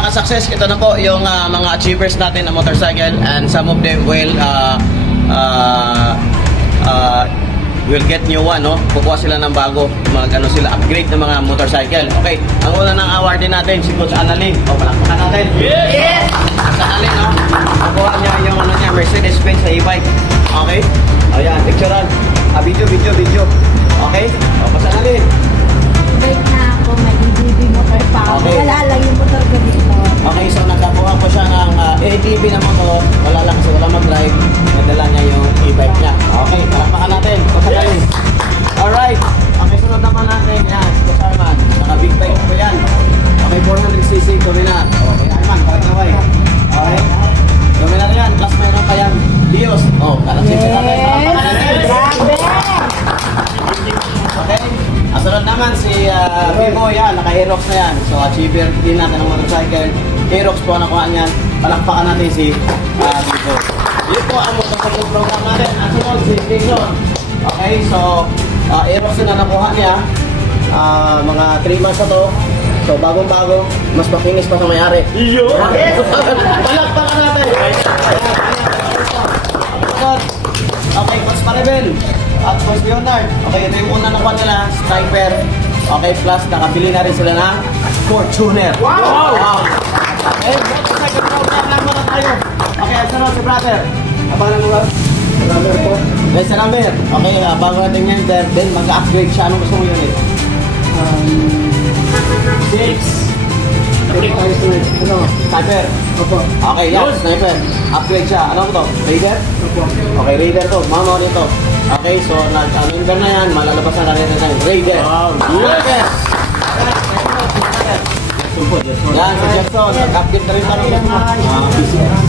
Naka-success, ito na po yung mga achievers natin ng motorcycle, and some of them will get new one, no? Kukuha sila ng bago, sila upgrade ng mga motorcycle. Okay, ang una ng award din natin, si Coach Annalyn. O, palakpakan natin. Yes! Coach Annalyn, no? Kukuha niya yung Mercedes-Benz sa e-bike. Okay? Ayan, picturean. Video. Okay? O, Coach Annalyn. Break na ako, may ATV motor pa. Okay. Wala lang yung motor ko dito. Okay, so nakakuha po siya ng ATV na motor. Wala lang kasi wala mag-drive. Nadala niya yung e-bike niya. Okay, palakpakan natin. Yes. Alright. Okay, sunod naman natin. Yan, si Coach Arman. Naka-big bike po yan. Okay, 400cc dominant. Okay, Arman, kaway-kaway. Okay. Dominant yan. Plus mayroon pa yan. Dios. Oh, karatsipin natin. Palakpakan natin. Grabe! Okay. Sunod naman si Vivo, yan, naka-Aerox na yan. So, achiever din natin ng motorcycle. Aerox po ang nakuha niyan. Palakpakan natin si Vivo. Yun po ang motorcycle program natin. At sunod si Jason. Okay, so, Aerox na nakuha niya. Mga 3 months na to. So, bagong-bago. Mas makinis pa sa may-ari. Iyo! Palakpakan natin! Okay, Coach Maribel. At Coach Leonard, okay, ito yung una nakuha nila, Striper. Okay, plus nakabili na rin sila ng Fortuner. Wow! Okay, second program lang muna tayo. Okay, sunod si brother. Abangan mo ba? Salamer po. Okay, Salamer. Okay, bago natin yan, then mag-upgrade siya. Anong gusto mo yun eh? 6. Sniper. Opo. Okay, yan, Sniper. Upgrade siya. Ano ko to? Raider? Opo. Okay, Raider to. Mama nito. Okay, so nag-member na yan, malalabas na rin na yung Raider. Wow! Yes! Yan, si Jackson, nag-update na rin pa rin.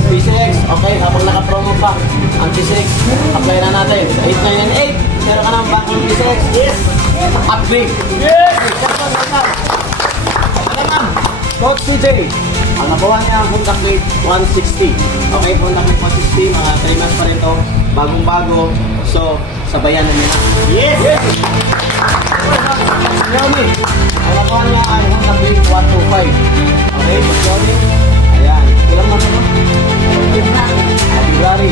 PCX, okay, habang naka-promo pa ang PCX, apply na natin. 8998, meron ka ng bagong PCX. Yes! Upgrade. Yes! Ano ma'am? Coach CJ, ang nakuha niya ang Honda Click 160. Okay, Honda Click 160, mga 3 months pa rin to. Bagong-bago. So, sabayan na nila. Yes! Yes! Yomi, ang nakuha niya ay Honda Click 125. Okay, Coach Yomi. Ayan. Ilang months na? February.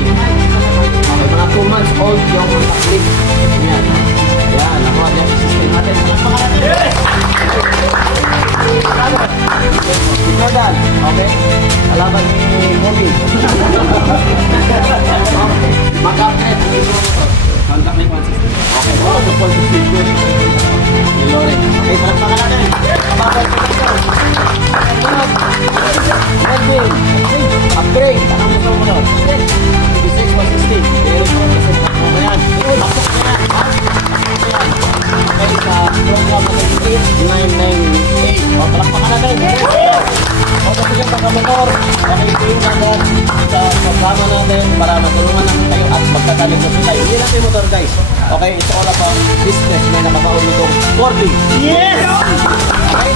Okay, mga 2 months old yung Honda Click. Ayan. Ayan, nakuha niya yung system natin. Yes! Jordan, okay? Alaban ni Bobby. Mag-upgrade ang ito mo. Contact me 160. Okay, oh, the 160. Ni Loren. Okay, palakpakan natin. Kapapay ko dito. Edwin. Upgrade. Anong gusto mo nun? 56, 160. Pero ito, kasi mo ba yan? Pasok na yan. Okay, sa program na 998. O, palakpakan natin. O, kasi yung pagkamotor, pakitiin agad sa programa natin para matulungan natin kayo at magkakaligos tayo. Hindi natin motor, guys. Okay, it's all about business. May nakakaulog 40. Yes! Okay?